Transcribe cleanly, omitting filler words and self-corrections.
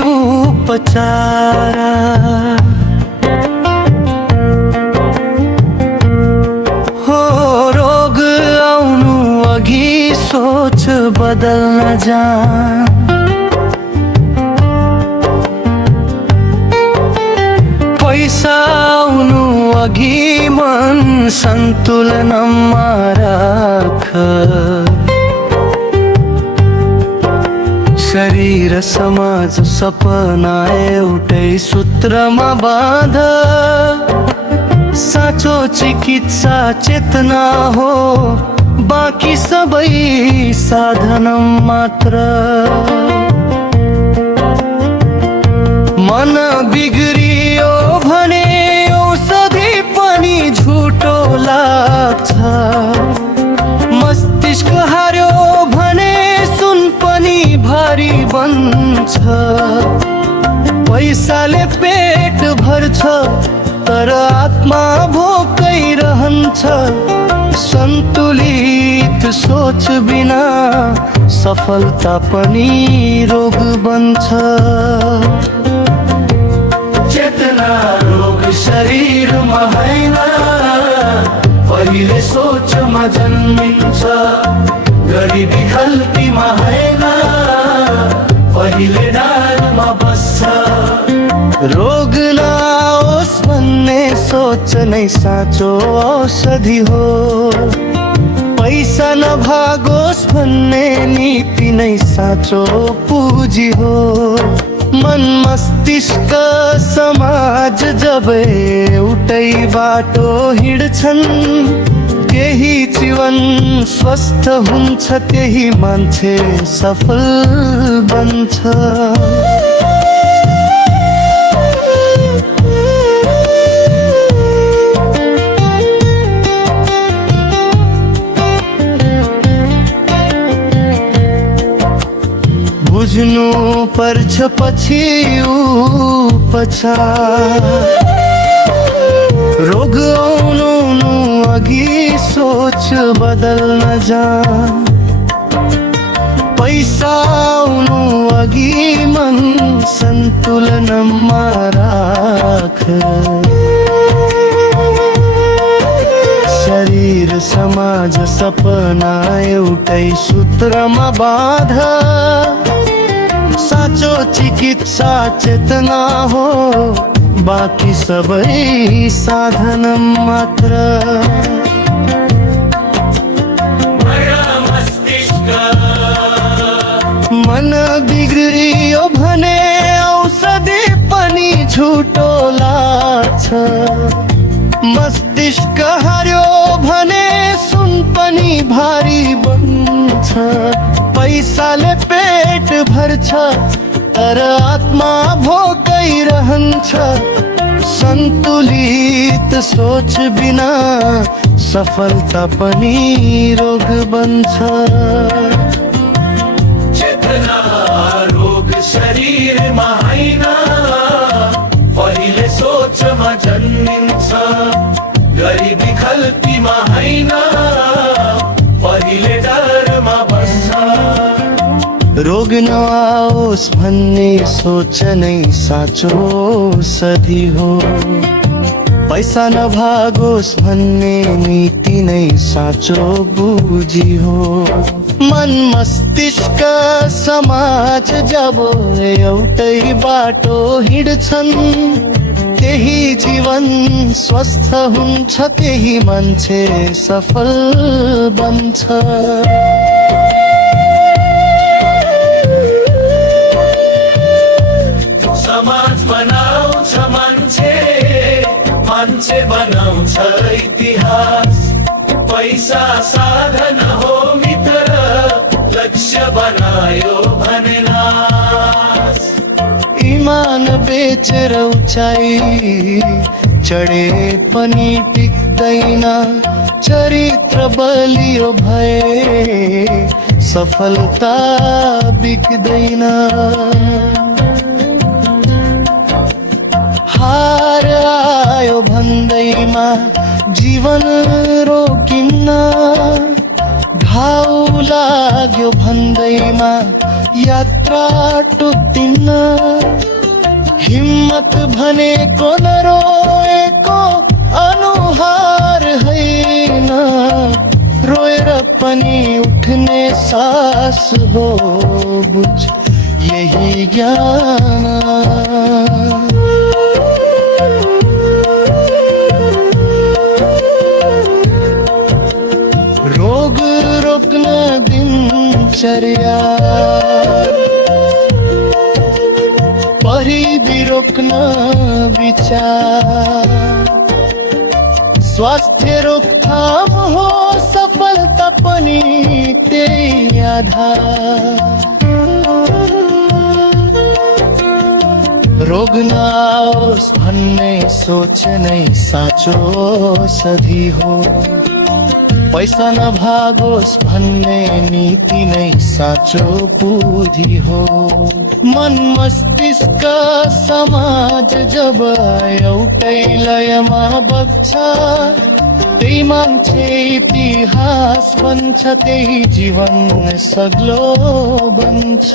उपचार। हो रोग आउनु अघि सोच बदल्न जान। पैसा आउनु अघि मन सन्तुलनमा राख। शरीर समाज सपना एउटै सूत्रमा बाँध। साँचो चिकित्सा चेतना हो, बाँकी सबै साधन मात्र। मन बिग्रियो भने औषधि पनि झुटो लाग्छ। मस्तिष्क हार्यो भने सुन पनि भारी बन्छ। पैसाले पेट भर्छ तर आत्मा भोकै रहन्छ। सन्तुलित सोच बिना सफलता पनि रोग बन्छ। चेतना रोग शरीरमा होइन, पहिले सोचमा जन्मिन्छ। गरिबी खल्तीमा होइन, पहिले डालमा बस्छ। रोग नआओस् भन्ने सोच नै साँचो औषधि हो। पैसा नभागोस् भन्ने नीति नै साँचो पुँजी हो। मन मस्तिष्क समाज जब एउटै बाटो हिँड्छन्, त्यही जीवन स्वस्थ हुन्छ, त्यही मान्छे सफल बन्छ। बुझ्नु पर्छ पछि उपचार। रोग आउनु अघि सोच बदल्न जान। पैसा आउनु अघि मन सन्तुलनमा राख। शरीर समाज सपना एउटै सूत्रमा बाँध। साँचो चिकित्सा चेतना हो, बाँकी सबै साधन मात्र। मन बिग्रियो भने औषधि पनि झुटो लाग्छ। मस्तिष्क हार्यो भने सुन पनि भारी बन्छ। पैसाले पेट भर्छ तर आत्मा भोकै रहन्छ। सन्तुलित सोच बिना सफलता पनि रोग बन्छ। चेतना रोग शरीरमा होइन, पहिले सोचमा जन्मिन्छ। गरिबी खल्तीमा होइन, पहिले डरमा बस्छ। रोग नआओस् भन्ने सोच नै साँचो औषधि हो। पैसा नभागोस् भन्ने नीति नै साँचो बुझी हो। मन मस्तिष्क समाज जब एउटै बाटो हिँड्छन्, त्यही जीवन स्वस्थ हुन्छ, त्यही मान्छे सफल बन्छ। समाज बनाउँछ मान्छे, मान्छे बनाउँछ इतिहास। पैसा साधन हो मित्र, लक्ष्य बनायो भने नाश। इमान बेचेर उचाइ चढे पनि टिक्दैन। चरित्र बलियो भए सफलता बिक्दैन। हार आयो भन्दैमा जीवन रोकिन्न। घाउ लाग्यो भन्दैमा यात्रा टुट्टिन्न। नाक भनेको नरोएको अनुहार होइन, रोएर पनि उठ्ने सास हो, बुझ यही ज्ञान। रोग रोक्न दिनचर्या, परिधि रोक्न विचार, स्वास्थ्य रोकथाम हो सफलता पनि त्यही आधार। रोग नआओस् भन्ने सोच नै साँचो औषधि हो, पैसा नभागोस् भन्ने नीति नै साँचो बुद्धि हो। मन मस्तिष्क समाज जब एउटै लयमा बग्छ, त्यही मान्छे इतिहास बन्छ, त्यही जीवन सग्लो बन्छ।